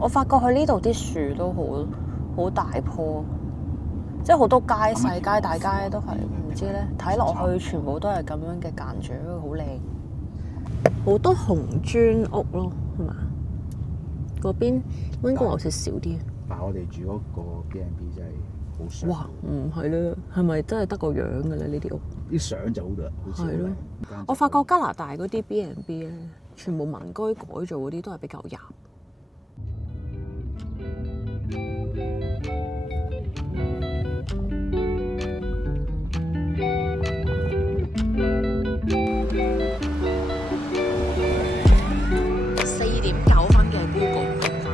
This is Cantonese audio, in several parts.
我發覺佢呢度啲樹都好大棵，即係好多街細街大街都係唔知咧，睇落去全部都係咁樣嘅間住，好靚。好多紅磚屋咯，係嘛？嗰邊溫哥華好似少啲。但係我哋住嗰個 B&B 真係好相。哇，唔係啦，係咪真係得個樣嘅咧？呢啲屋啲相就好靚，好似係咯。我發覺加拿大嗰啲 B&B 咧，全部民居改造嗰啲都係比較入。4.9分嘅 Google 評分。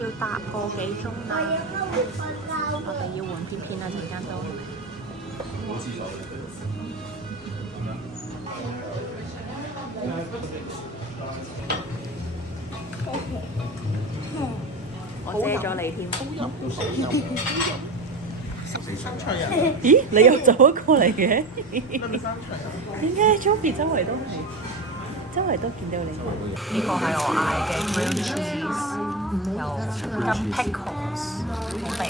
要搭個幾鐘啦，我哋要換片啊，陣間都。我遮咗你添。咦？你又走咗過嚟嘅？點解 Joey 周圍都係？周圍都見到你。呢個係我嗌嘅 grilled cheese， 有跟 pickles， 好味。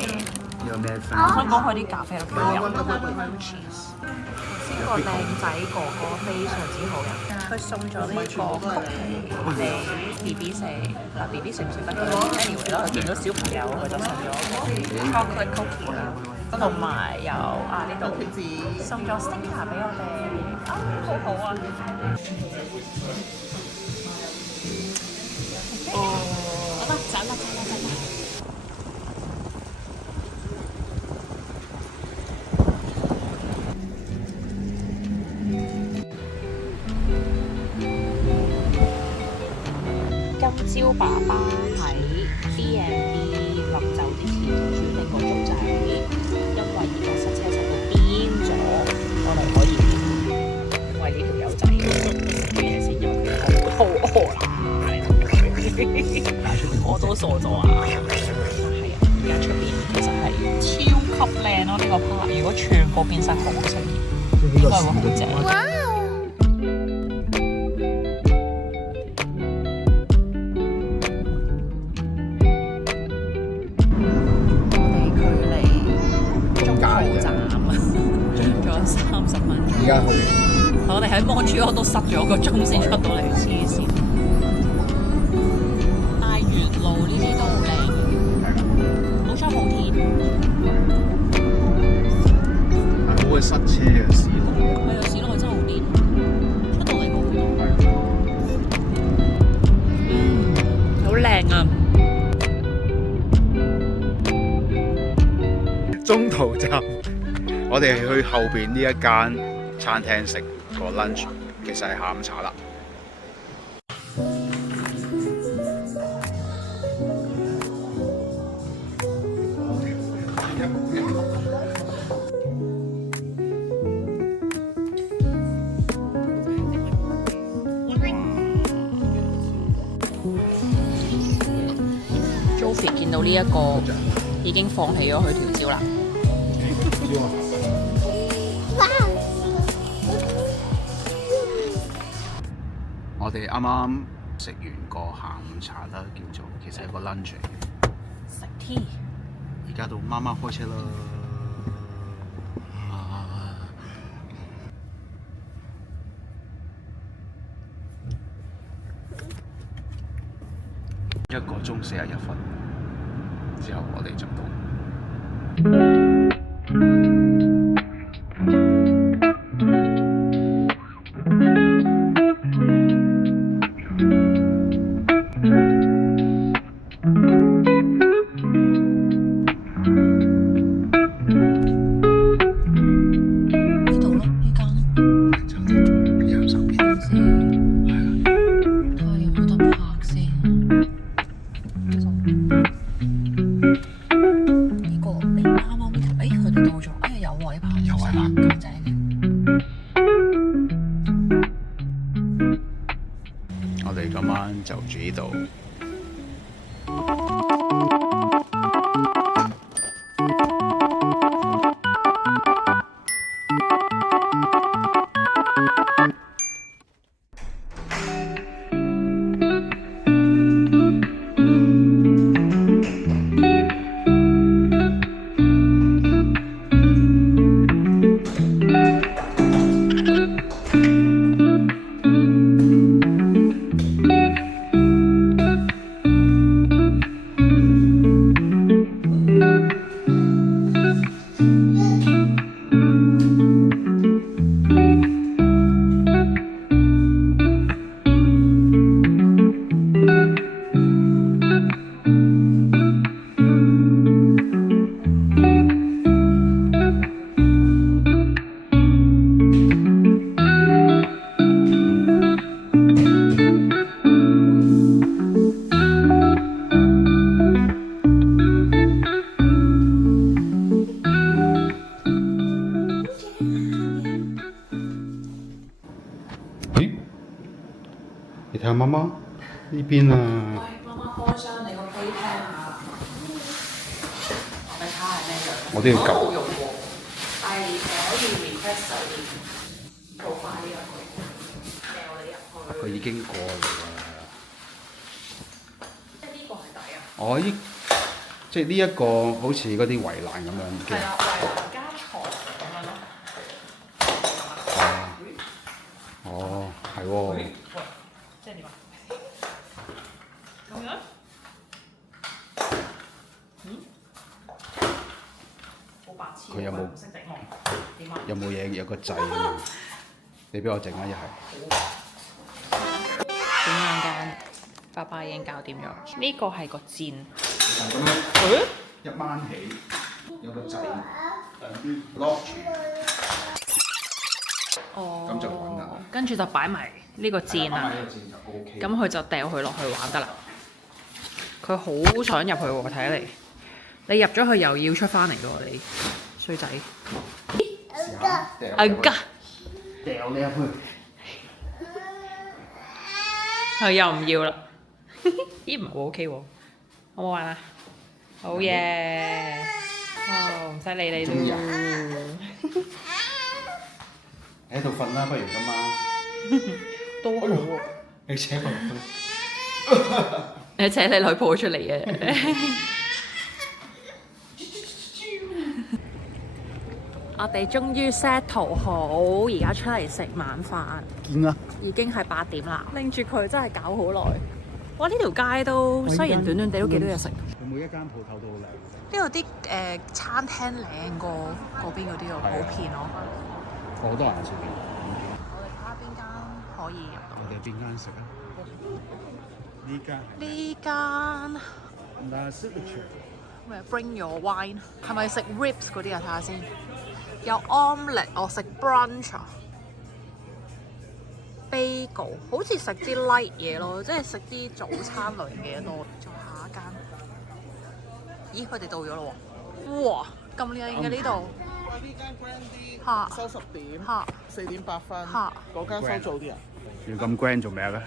有咩分？我想講佢啲咖啡都幾好飲。grilled cheese。呢個靚仔哥哥非常之好飲，佢送咗呢個曲奇俾 B B 食，嗱 B B 食唔食得嘅 ？anyway 啦，佢見到小朋友佢就送咗個 chocolate cookie 啦，同埋有呢度送咗 sticker 俾我哋，好好啊！好啦，走啦。今朝爸爸喺 B&B 臨走之前決定個鐘仔，因為而家塞車塞到癲咗，我哋可以為呢條友仔食嘢先，因為佢好餓啦。我都傻咗啊！係啊，而家出邊其實係超級靚咯，呢個 part 如果全部變晒紅色，應該會好正。而家去，我哋喺芒珠都塞咗個鐘先出到嚟，黐線。大元路呢啲都好靚，好彩冇天。係好鬼塞車嘅市路。係啊，市路真係好癲，出到嚟好多。好靚啊！中途站，我哋係去後邊呢一間餐廳食個 lunch， 其實係下午茶啦。Joey 見到呢一個已經放棄咗佢條蕉啦。我哋啱啱食完個下午茶啦，叫做其實係個 lunch 嚟嘅。食 tea。而家到媽媽開車啦。1個鐘41分之後，我哋就到。邊啊？媽媽開箱你個機聽下，你睇下係咩樣？我都要撳。冇用喎，但係可以 request 手電，做快啲入去，掉你入去。佢已經過嚟啦。即係呢個係底啊？哦，即係呢一個好似嗰啲圍欄咁樣嘅。係啦，圍欄加床咁樣咯。哦，係喎。即係點啊？咁樣？好白痴。佢有冇唔識整喎？點啊？有冇嘢有個掣咁樣？你俾我整啊！一係。點樣間？爸爸已經搞掂咗。呢個係個箭。一掹起有個掣，兩邊 lock 住。哦。咁就穩啦。跟住就擺埋呢個箭啦。呢個箭就 OK。咁佢就掉佢落去玩得啦。佢好想入去喎，睇嚟。你入咗去又要出翻嚟㗎喎，你衰仔。阿家掉你入去。佢又唔要啦。咦唔係喎 OK 喎，好唔好玩啊？好嘢！哦，唔使理你咯。喺度瞓啦，不如今晚。都好喎。你請我你請你女抱出嚟嘅。我哋終於 settle 好，而家出嚟食晚飯。見啦。已經係8點啦，拎住佢真係搞好耐。哇！呢條街都雖然短短地都幾多嘢食。佢每一間鋪頭都好靚。呢度啲餐廳靚過嗰邊嗰啲喎，普遍咯。好多人喺出邊。我哋睇下邊間可以入到。我哋邊間食啊？呢間。呢間 The Signature。咩 ？Bring your wine 係咪食 ribs 嗰啲啊？睇下先。有 omelette， 我食 brunch 啊。bagel 好似食啲 light 嘢咯，即係食啲早餐類嘅嘢多。仲下一間。咦？佢哋到咗咯喎！哇！咁靚嘅呢度。呢間 Grand 嚇啲，收10點，嚇4點8分，嚇嗰間收早啲啊！要咁 grand 做咩咧？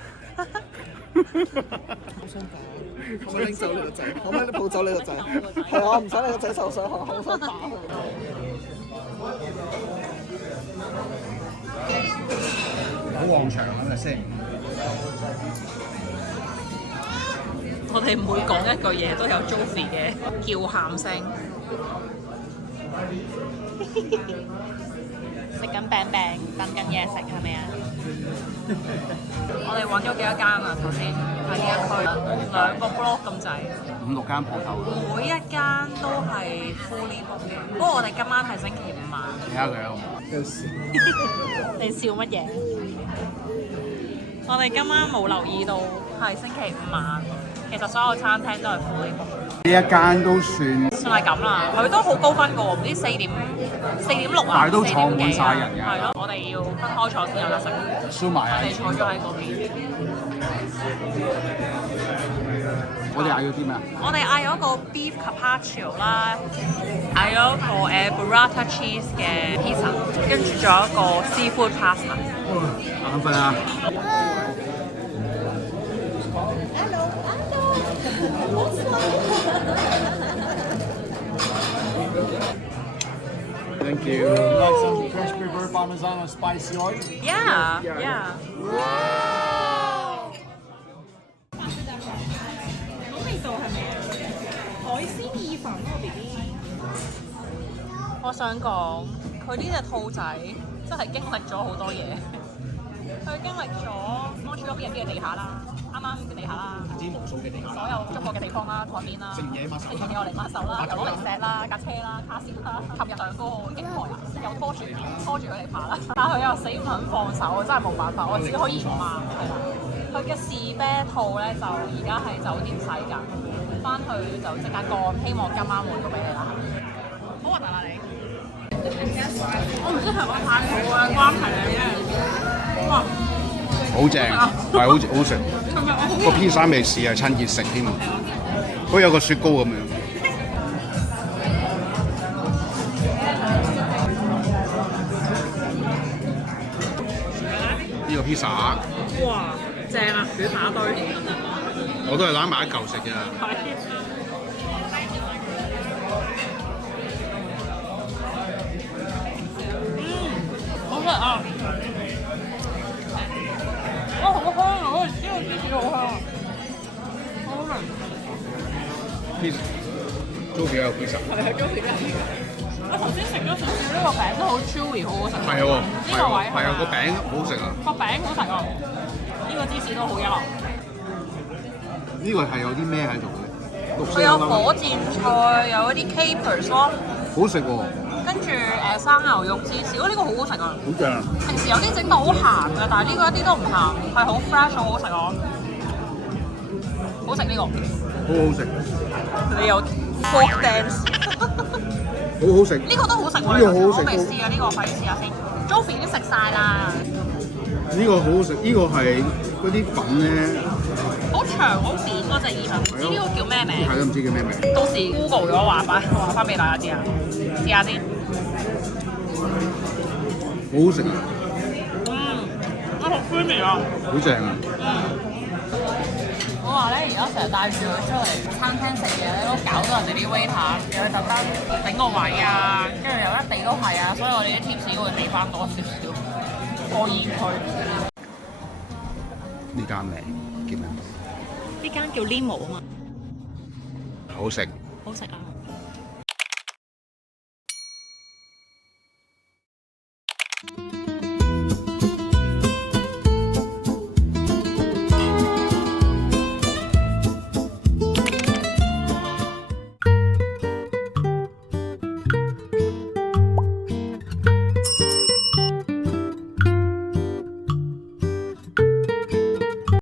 好想打，可唔可以拎走你個仔？可唔可以抱走你個仔？係啊，我唔想你個仔受傷，我好想打佢。好旺場咁嘅聲。我哋每講一句嘢都有 Joey 嘅叫喊聲。食緊餅餅，等緊嘢食係咪啊？我哋揾咗幾多間啊？頭先喺呢一區2個 block 咁滯5、6間鋪頭。每一間都係 fully book 嘅。不過我哋今晚係星期5晚。睇下佢啊！你笑乜嘢？我哋今晚冇留意到係星期5晚，其實所有餐廳都係 fully book。呢一間都算係咁啦，佢都好高分㗎喎，唔知4點6啊，但係都坐滿晒人嘅。係咯，我哋要分開坐先有得食。燒埋啊！我哋坐咗喺嗰邊。我哋嗌咗啲咩啊？我哋嗌咗個 beef carpaccio 啦，嗌咗個burrata cheese 嘅 pizza，跟住仲有一個 seafood pasta。眼瞓啊！Thank you. Like some fresh pepper parmesan or spicy oil? Yeah, yeah. 好味道係咪啊？海鮮意粉咯 ，BB。我想講，佢呢隻兔仔真係經歷咗好多嘢。佢經歷咗摸住屋企人嘅地下啦，啱啱嘅地下啦，知無數嘅地下，所有中國嘅地方啦，台面啦，食嘢抹手食完嘢我嚟抹手啦，又攞嚟錫啦，架車啦，卡士啦，琴日兩個警台啊，又拖住佢嚟爬啦，但係佢又死唔肯放手，真係冇辦法，我只可以罵，係啦。佢嘅士啤兔咧就而家喺酒店洗緊，翻去就即刻乾，希望今晚換到俾你啦。好核突啊你！我唔知係我太肚嘅關係定咩？哇！好正，係好食。個披薩未試啊，趁熱食添，好似有個雪糕咁樣。呢個披薩。哇！正啊，薯扒堆。我都係攬埋一嚿食嘅。好食啊！哇，好香啊！呢個芝士好香啊！好味。Joey 有 pizza。係啊，Joey 有 pizza。我頭先食咗少少呢個餅都好 chewy， 好好食。係喎，呢個位係啊，個餅好食啊。個餅好食啊！呢個芝士都好一流。呢個係有啲咩喺度嘅？佢有火箭菜，有一啲 capers 咯。好食喎。跟住生牛肉芝士，呢個好好食啊！好正啊！平時有啲整到好鹹㗎，但係呢個一啲都唔鹹，係好 fresh， 好好食啊！好食呢個。好好食。你有 folk dance。好好食。呢個都好食喎，呢個好好食。我未試啊，呢個快啲試下先。Joey 已經食晒啦。呢個好好食，呢個係嗰啲粉咧，好長好扁嗰隻意粉，唔知呢個叫咩名？係都唔知叫咩名。到時 Google 咗話翻俾大家知啊，試下先。好好食啊！好 creamy 啊！好正啊！我話咧，而家成日帶住佢出嚟餐廳食嘢咧，都搞到人哋啲 waiter 又去特登整個位啊，跟住又一地都係啊，所以我哋啲 tips 會俾翻多少少，過意唔去。呢間名叫咩？呢間叫 Limo 啊嘛，好食。好食啊！